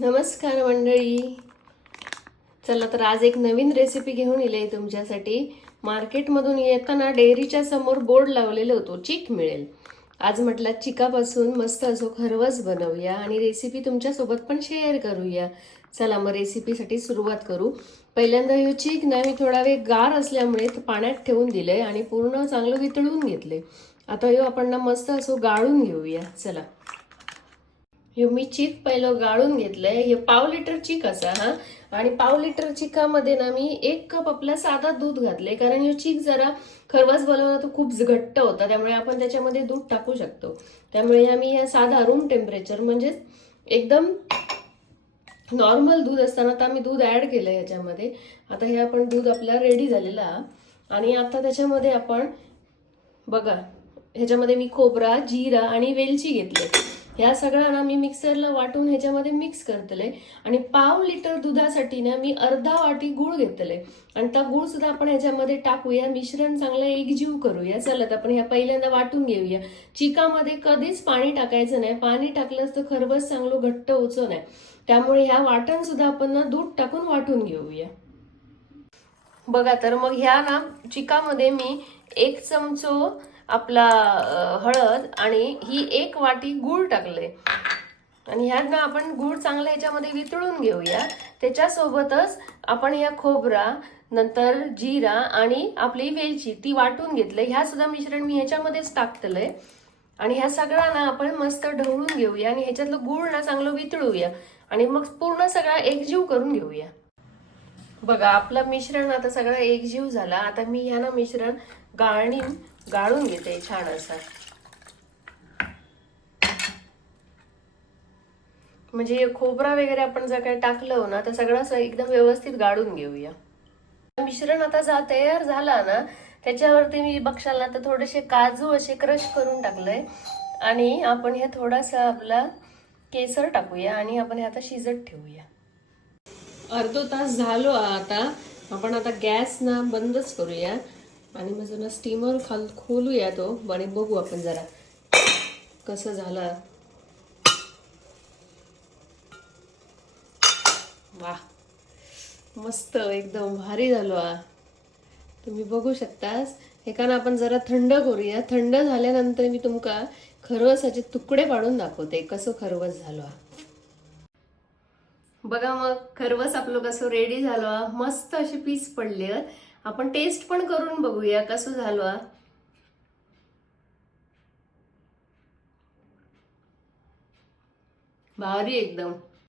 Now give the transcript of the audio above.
नमस्कार मंडळी. चला तर आज एक नवीन रेसिपी घेऊन येले तुमच्यासाठी. मार्केटमधून येताना डेअरीच्या समोर बोर्ड लावलेलं होतं चिक मिळेल. आज म्हटलं चिकापासून मस्त असो खरवस बनवूया आणि रेसिपी तुमच्यासोबत पण शेअर करूया. चला मग रेसिपीसाठी सुरुवात करू. पहिल्यांदा हे चिक ना मी थोडा वेळ गार असल्यामुळे पाण्यात ठेवून दिले आणि पूर्ण चांगलं वितळून घेतले. आता हे आपण ना मस्त असो गाळून घेऊया. चला हे मी चीक पहिलं गाळून घेतलंय. हे पाव लिटर चीक असा हा. आणि पाव लिटर चिकामध्ये ना मी 1 कप आपला साधा दूध घातले, कारण हे चीक जरा खरवस बनवला तर खूप घट्ट होता, त्यामुळे आपण त्याच्यामध्ये दूध टाकू शकतो. त्यामुळे आम्ही या साधा रूम टेम्परेचर म्हणजे एकदम नॉर्मल दूध असताना तर आम्ही दूध ऍड केलं याच्यामध्ये. आता हे आपण दूध आपला रेडी झालेला आणि आता त्याच्यामध्ये आपण बघा ह्याच्यामध्ये मी खोबरा, जिरा आणि वेलची घेतले. ह्या सगळ्यांना मी मिक्सरला वाटून ह्याच्यामध्ये मिक्स करतले. आणि पाव लिटर दुधासाठी ना मी अर्धा वाटी गूळ घेतले आणि त्या गूळ सुद्धा आपण ह्याच्यामध्ये टाकूया. मिश्रण चांगलं एकजीव करूया. चला तर आपण ह्या पहिल्यांदा वाटून घेऊया. चिकामध्ये कधीच पाणी टाकायचं नाही. पाणी टाकलंच तर खरबस चांगलं घट्ट होचं नाही. त्यामुळे ह्या वाटण सुद्धा आपण ना दूध टाकून वाटून घेऊया. बघा तर मग ह्या ना चिकामध्ये मी 1 चमचो आपला हळद आणि ही 1 वाटी गूळ टाकले. आणि ह्या ना आपण गूळ चांगला ह्याच्यामध्ये वितळून घेऊया. त्याच्यासोबतच आपण ह्या खोबरा, नंतर जिरा आणि आपली वेलची ती वाटून घेतले. ह्या सुद्धा मिश्रण मी ह्याच्यामध्येच टाकतलंय. आणि ह्या सगळ्यांना आपण मस्त ढवळून घेऊया आणि ह्याच्यातलं गूळ ना चांगलं वितळूया आणि मग पूर्ण सगळा एकजीव करून घेऊया. बघा आपलं मिश्रण आता सगळं एकजीव झाला. आता मी ह्या मिश्रण गाळून घेते छान असं. म्हणजे खोबरा वगैरे आपण जर काही टाकलं ना तर सगळं एकदम व्यवस्थित गाळून घेऊया. मिश्रण आता तयार झाला ना त्याच्यावरती मी बघशाल ना तर थोडेसे काजू असे क्रश करून टाकलंय. आणि आपण हे थोडासा आपला केसर टाकूया आणि आपण हे आता शिजत ठेवूया. अर्धा तास झालो आता. आपण आता गॅस ना बंदच करूया आणि मग जरा स्टीमर खोलूया तो आणि बघू आपण जरा कसं झालं. वा मस्त एकदम भारी झालो. तुम्ही बघू शकतास. एकानं आपण जरा थंड करूया. थंड झाल्यानंतर मी तुमका खरवसाचे तुकडे पाडून दाखवते कसं खरवस झालो. बघा मग खरवस आपलं कसं रेडी झालं. मस्त असे पीस पडले. आपण टेस्ट पण करून बघूया कसं झालं. भारी एकदम.